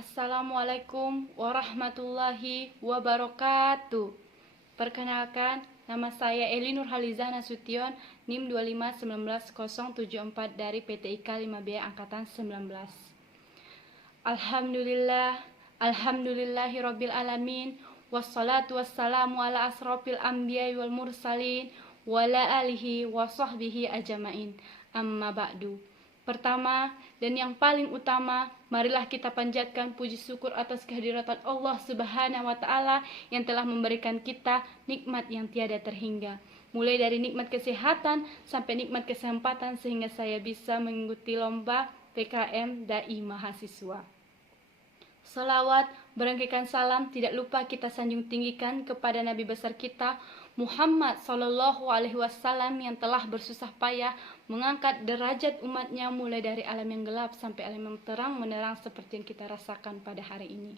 Assalamualaikum warahmatullahi wabarakatuh. Perkenalkan, nama saya Eli Nurhaliza Nasution, NIM 2519074 dari PTIK 5B Angkatan 19. Alhamdulillahirabbil alamin, wassalatu wassalamu ala asrofil anbiya'i wal mursalin wa ala alihi wa sahbihi ajmain. Amma ba'du. Pertama dan yang paling utama, marilah kita panjatkan puji syukur atas kehadiran Allah Subhanahu wa taala yang telah memberikan kita nikmat yang tiada terhingga. Mulai dari nikmat kesehatan sampai nikmat kesempatan sehingga saya bisa mengikuti lomba PKM Dai Mahasiswa. Salawat, berangkaikan salam tidak lupa kita sanjung tinggikan kepada Nabi besar kita Muhammad Sallallahu Alaihi Wasallam yang telah bersusah payah mengangkat derajat umatnya mulai dari alam yang gelap sampai alam yang terang menerang seperti yang kita rasakan pada hari ini.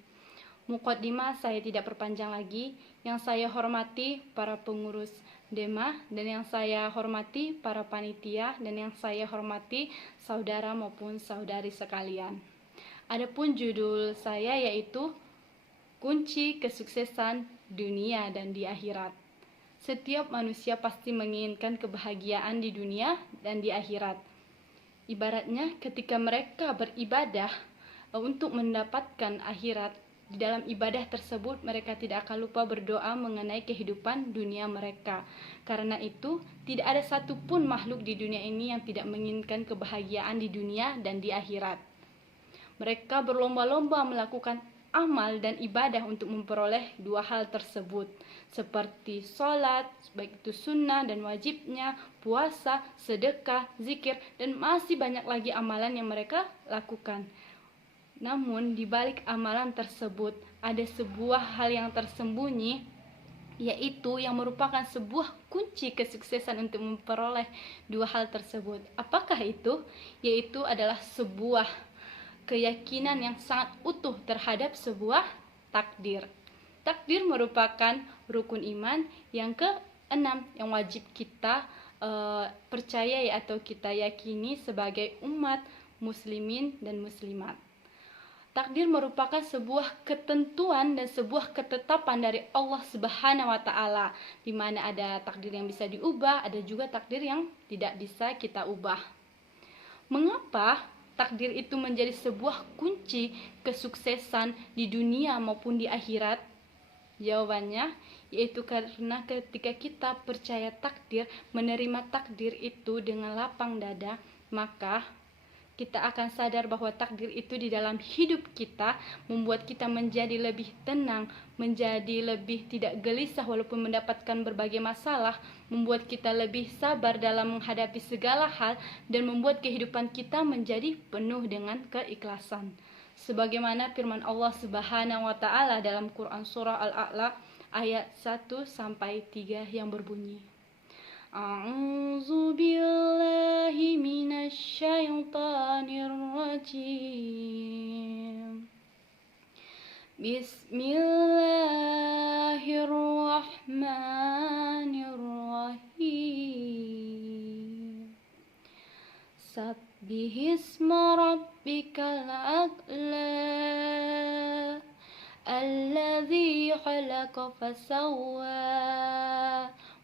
Muqaddimah saya tidak perpanjang lagi. Yang saya hormati para pengurus Dema, dan yang saya hormati para panitia, dan yang saya hormati saudara maupun saudari sekalian. Adapun judul saya yaitu Kunci Kesuksesan Dunia dan di Akhirat. Setiap manusia pasti menginginkan kebahagiaan di dunia dan di akhirat. Ibaratnya ketika mereka beribadah untuk mendapatkan akhirat, di dalam ibadah tersebut mereka tidak akan lupa berdoa mengenai kehidupan dunia mereka. Karena itu, tidak ada satupun makhluk di dunia ini yang tidak menginginkan kebahagiaan di dunia dan di akhirat. Mereka berlomba-lomba melakukan amal dan ibadah untuk memperoleh dua hal tersebut, seperti sholat, baik itu sunnah dan wajibnya, puasa, sedekah, zikir, dan masih banyak lagi amalan yang mereka lakukan. Namun di balik amalan tersebut ada sebuah hal yang tersembunyi, yaitu yang merupakan sebuah kunci kesuksesan untuk memperoleh dua hal tersebut. Apakah itu? Yaitu adalah sebuah keyakinan yang sangat utuh terhadap sebuah takdir. Takdir merupakan rukun iman yang keenam yang wajib kita percayai atau kita yakini sebagai umat muslimin dan muslimat. Takdir merupakan sebuah ketentuan dan sebuah ketetapan dari Allah Subhanahu wa taala, di mana ada takdir yang bisa diubah, ada juga takdir yang tidak bisa kita ubah. Mengapa takdir itu menjadi sebuah kunci kesuksesan di dunia maupun di akhirat? Jawabannya yaitu karena ketika kita percaya takdir, menerima takdir itu dengan lapang dada, maka kita akan sadar bahwa takdir itu di dalam hidup kita membuat kita menjadi lebih tenang, menjadi lebih tidak gelisah walaupun mendapatkan berbagai masalah, membuat kita lebih sabar dalam menghadapi segala hal, dan membuat kehidupan kita menjadi penuh dengan keikhlasan. Sebagaimana firman Allah Subhanahu wa taala dalam Quran surah Al-A'la ayat 1-3 yang berbunyi, A'udzu billahi minasy syaithanir rajim. Bismillahirrahmanirrahim. Sabbihisma rabbikal a'la alladzi khalaqa fasawwa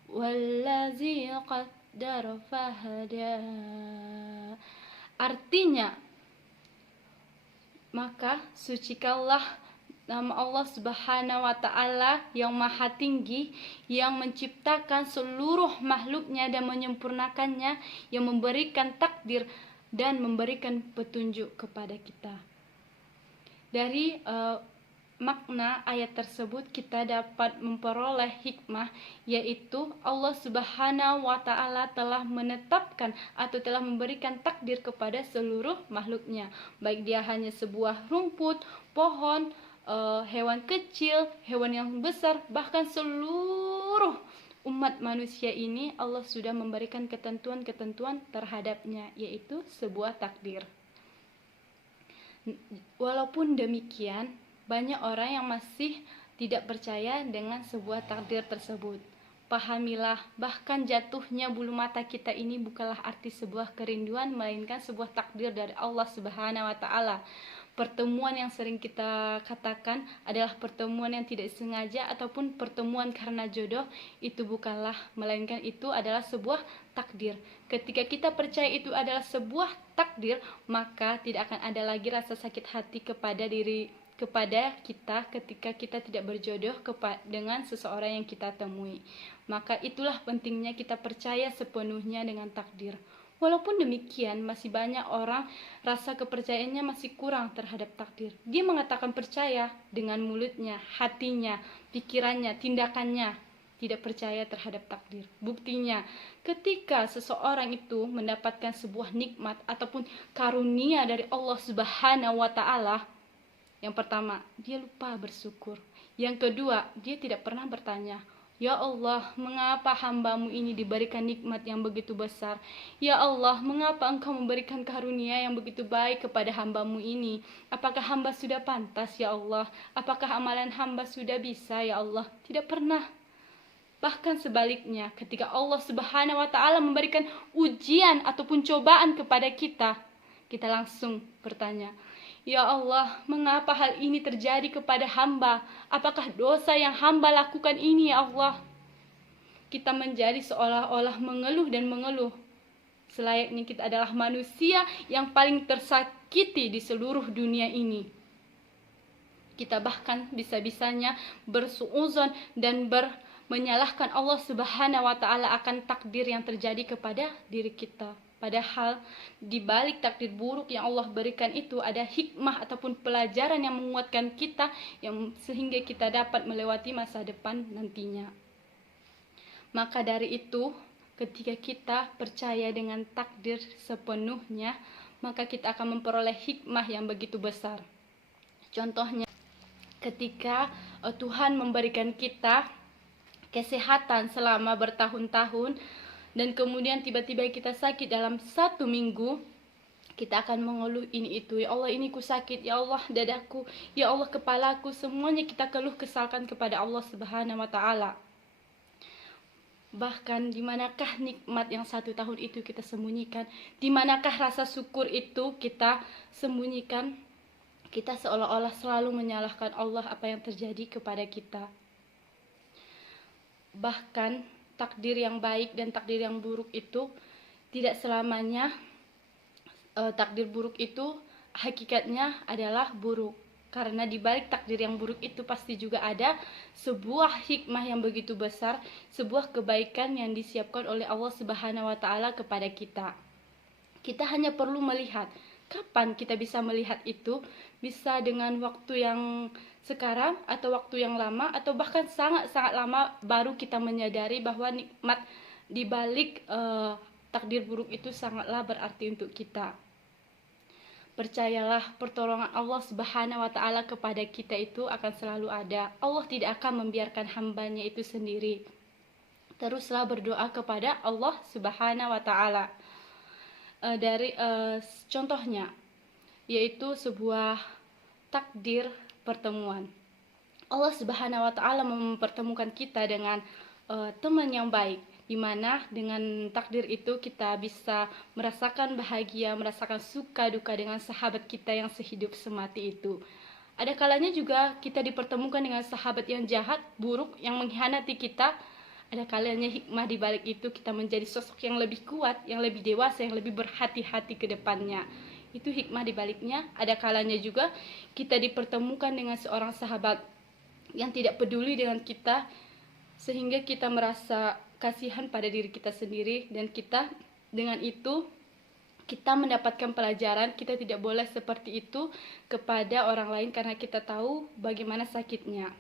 wallazi qaddara fahada. Artinya, maka sucikanlah nama Allah Subhanahu wa taala yang maha tinggi, yang menciptakan seluruh makhluknya dan menyempurnakannya, yang memberikan takdir dan memberikan petunjuk kepada kita. Dari makna ayat tersebut kita dapat memperoleh hikmah, yaitu Allah Subhanahu wa taala telah menetapkan atau telah memberikan takdir kepada seluruh makhluknya, baik dia hanya sebuah rumput, pohon, hewan kecil, hewan yang besar, bahkan seluruh umat manusia ini Allah sudah memberikan ketentuan-ketentuan terhadapnya, yaitu sebuah takdir. Walaupun demikian, banyak orang yang masih tidak percaya dengan sebuah takdir tersebut. Pahamilah, bahkan jatuhnya bulu mata kita ini bukanlah arti sebuah kerinduan, melainkan sebuah takdir dari Allah Subhanahu wa taala. pertemuan yang sering kita katakan adalah pertemuan yang tidak sengaja ataupun pertemuan karena jodoh, itu bukanlah, melainkan itu adalah sebuah takdir. Ketika kita percaya itu adalah sebuah takdir, maka tidak akan ada lagi rasa sakit hati kepada kita ketika kita tidak berjodoh dengan seseorang yang kita temui. Maka itulah pentingnya kita percaya sepenuhnya dengan takdir. Walaupun demikian, masih banyak orang rasa kepercayaannya masih kurang terhadap takdir. Dia mengatakan percaya dengan mulutnya, hatinya, pikirannya, tindakannya, tidak percaya terhadap takdir. Buktinya, ketika seseorang itu mendapatkan sebuah nikmat ataupun karunia dari Allah Subhanahu wa Ta'ala, yang pertama, dia lupa bersyukur. Yang kedua, dia tidak pernah bertanya, "Ya Allah, mengapa hamba-Mu ini diberikan nikmat yang begitu besar? Ya Allah, mengapa Engkau memberikan karunia yang begitu baik kepada hamba-Mu ini? Apakah hamba sudah pantas, ya Allah? Apakah amalan hamba sudah bisa, ya Allah?" Tidak pernah. Bahkan sebaliknya, ketika Allah Subhanahu wa Ta'ala memberikan ujian ataupun cobaan kepada kita, kita langsung bertanya, "Ya Allah, mengapa hal ini terjadi kepada hamba? Apakah dosa yang hamba lakukan ini, ya Allah?" Kita menjadi seolah-olah mengeluh dan mengeluh. Selayaknya kita adalah manusia yang paling tersakiti di seluruh dunia ini. Kita bahkan bisa-bisanya bersuuzon dan menyalahkan Allah Subhanahu wa Ta'ala akan takdir yang terjadi kepada diri kita. Padahal di balik takdir buruk yang Allah berikan itu ada hikmah ataupun pelajaran yang menguatkan kita, yang sehingga kita dapat melewati masa depan nantinya. Maka dari itu, ketika kita percaya dengan takdir sepenuhnya, maka kita akan memperoleh hikmah yang begitu besar. Contohnya, ketika Tuhan memberikan kita kesehatan selama bertahun-tahun, dan kemudian tiba-tiba kita sakit dalam 1 minggu, kita akan mengeluh ini itu, "Ya Allah, ini ku sakit, ya Allah dadaku, ya Allah kepalaku," semuanya kita keluh kesalkan kepada Allah Subhanahu wa Ta'ala. Bahkan dimanakah nikmat yang 1 tahun itu kita sembunyikan? Dimanakah rasa syukur itu kita sembunyikan? Kita seolah-olah selalu menyalahkan Allah apa yang terjadi kepada kita. Bahkan takdir yang baik dan takdir yang buruk itu tidak selamanya takdir buruk itu hakikatnya adalah buruk. Karena di balik takdir yang buruk itu pasti juga ada sebuah hikmah yang begitu besar, sebuah kebaikan yang disiapkan oleh Allah Subhanahu wa Ta'ala kepada kita. Kita hanya perlu melihat. Kapan kita bisa melihat itu? Bisa dengan waktu yang sekarang, atau waktu yang lama, atau bahkan sangat-sangat lama baru kita menyadari bahwa nikmat di balik takdir buruk itu sangatlah berarti untuk kita. Percayalah, pertolongan Allah Subhanahu wa Ta'ala kepada kita itu akan selalu ada. Allah tidak akan membiarkan hambanya itu sendiri. Teruslah berdoa kepada Allah Subhanahu wa Ta'ala. Contohnya yaitu sebuah takdir pertemuan. Allah Subhanahu wa Ta'ala mempertemukan kita dengan teman yang baik, di mana dengan takdir itu kita bisa merasakan bahagia, merasakan suka duka dengan sahabat kita yang sehidup semati itu. Ada kalanya juga kita dipertemukan dengan sahabat yang jahat, buruk, yang mengkhianati kita. Ada kalanya hikmah di balik itu kita menjadi sosok yang lebih kuat, yang lebih dewasa, yang lebih berhati-hati ke depannya. Itu hikmah di baliknya. Ada kalanya juga kita dipertemukan dengan seorang sahabat yang tidak peduli dengan kita, sehingga kita merasa kasihan pada diri kita sendiri, dan kita dengan itu kita mendapatkan pelajaran kita tidak boleh seperti itu kepada orang lain karena kita tahu bagaimana sakitnya.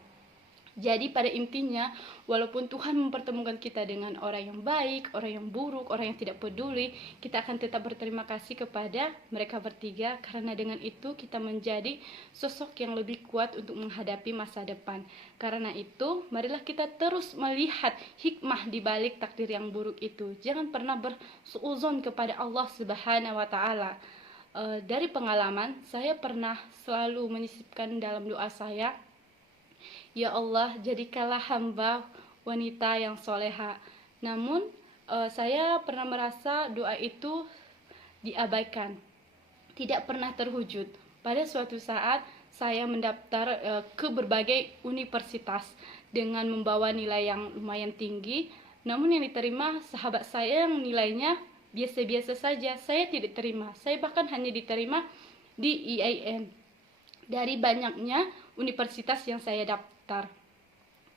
Jadi pada intinya, walaupun Tuhan mempertemukan kita dengan orang yang baik, orang yang buruk, orang yang tidak peduli, kita akan tetap berterima kasih kepada mereka bertiga, karena dengan itu kita menjadi sosok yang lebih kuat untuk menghadapi masa depan. Karena itu, marilah kita terus melihat hikmah di balik takdir yang buruk itu. Jangan pernah bersuuzon kepada Allah Subhanahu wa Ta'ala. Dari pengalaman, saya pernah selalu menyisipkan dalam doa saya, "Ya Allah, jadikanlah hamba wanita yang soleha." Namun saya pernah merasa doa itu diabaikan, tidak pernah terwujud. pada suatu saat saya mendaftar ke berbagai universitas dengan membawa nilai yang lumayan tinggi, namun yang diterima sahabat saya yang nilainya biasa-biasa saja. Saya tidak terima, saya bahkan hanya diterima di IAIN dari banyaknya universitas yang saya daftar.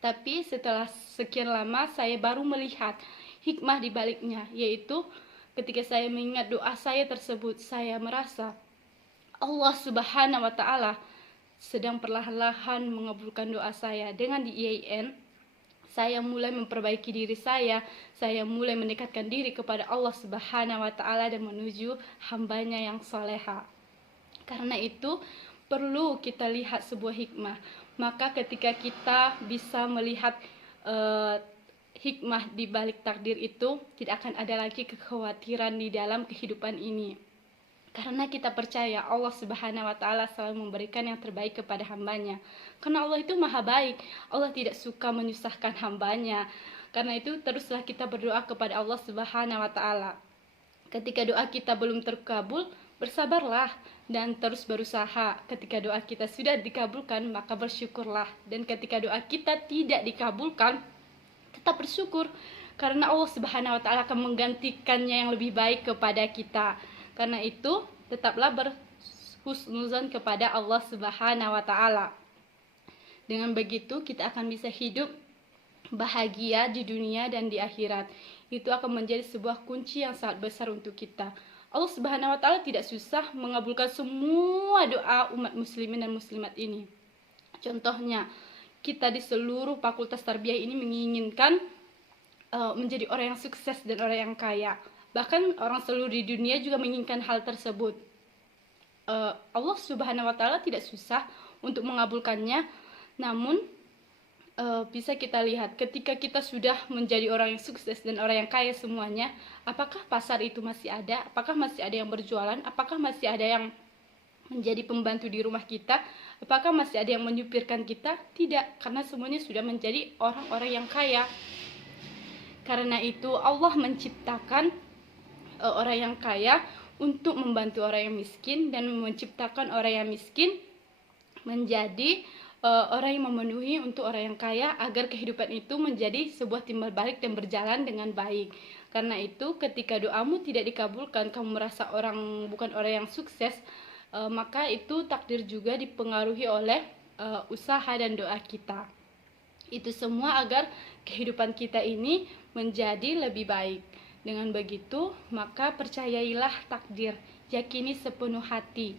Tapi setelah sekian lama saya baru melihat hikmah di baliknya, yaitu ketika saya mengingat doa saya tersebut, saya merasa Allah Subhanahu wa Ta'ala sedang perlahan-lahan mengabulkan doa saya. Dengan di IAIN, saya mulai memperbaiki diri saya mulai mendekatkan diri kepada Allah Subhanahu wa Ta'ala dan menuju hambanya yang soleha. Karena itu perlu kita lihat sebuah hikmah. Maka ketika kita bisa melihat hikmah di balik takdir itu, tidak akan ada lagi kekhawatiran di dalam kehidupan ini. Karena kita percaya Allah Subhanahu wa Ta'ala selalu memberikan yang terbaik kepada hambanya. Karena Allah itu maha baik, Allah tidak suka menyusahkan hambanya. Karena itu teruslah kita berdoa kepada Allah Subhanahu wa Ta'ala. Ketika doa kita belum terkabul, bersabarlah dan terus berusaha. Ketika doa kita sudah dikabulkan, maka bersyukurlah. Dan ketika doa kita tidak dikabulkan, tetap bersyukur. Karena Allah Subhanahu wa Ta'ala akan menggantikannya yang lebih baik kepada kita. Karena itu, tetaplah berhusnuzon kepada Allah Subhanahu wa Ta'ala. Dengan begitu, kita akan bisa hidup bahagia di dunia dan di akhirat. Itu akan menjadi sebuah kunci yang sangat besar untuk kita. Allah Subhanahu wa Ta'ala tidak susah mengabulkan semua doa umat muslimin dan muslimat ini. Contohnya, kita di seluruh fakultas tarbiyah ini menginginkan menjadi orang yang sukses dan orang yang kaya. Bahkan orang seluruh di dunia juga menginginkan hal tersebut. Allah Subhanahu wa Ta'ala tidak susah untuk mengabulkannya. Namun bisa kita lihat ketika kita sudah menjadi orang yang sukses dan orang yang kaya semuanya, apakah pasar itu masih ada? Apakah masih ada yang berjualan? Apakah masih ada yang menjadi pembantu di rumah kita? Apakah masih ada yang menyupirkan kita? Tidak, karena semuanya sudah menjadi orang-orang yang kaya. Karena itu Allah menciptakan orang yang kaya untuk membantu orang yang miskin, dan menciptakan orang yang miskin menjadi orang yang memenuhi untuk orang yang kaya, agar kehidupan itu menjadi sebuah timbal balik dan berjalan dengan baik. Karena itu ketika doamu tidak dikabulkan, kamu merasa bukan orang yang sukses, maka itu takdir juga dipengaruhi oleh usaha dan doa kita. Itu semua agar kehidupan kita ini menjadi lebih baik. Dengan begitu, maka percayailah takdir, yakini sepenuh hati,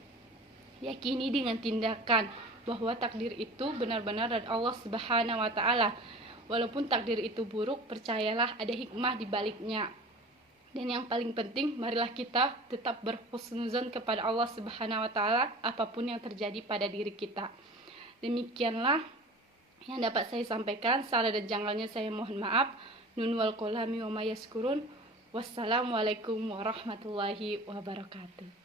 yakini dengan tindakan bahwa takdir itu benar-benar dari Allah Subhanahu wa Ta'ala. Walaupun takdir itu buruk, percayalah ada hikmah di baliknya. Dan yang paling penting, marilah kita tetap berhusnuzon kepada Allah Subhanahu wa Ta'ala apapun yang terjadi pada diri kita. Demikianlah yang dapat saya sampaikan. Salah dan janggalnya saya mohon maaf. Nun wal qalami wa ma yaskurun. Wassalamualaikum warahmatullahi wabarakatuh.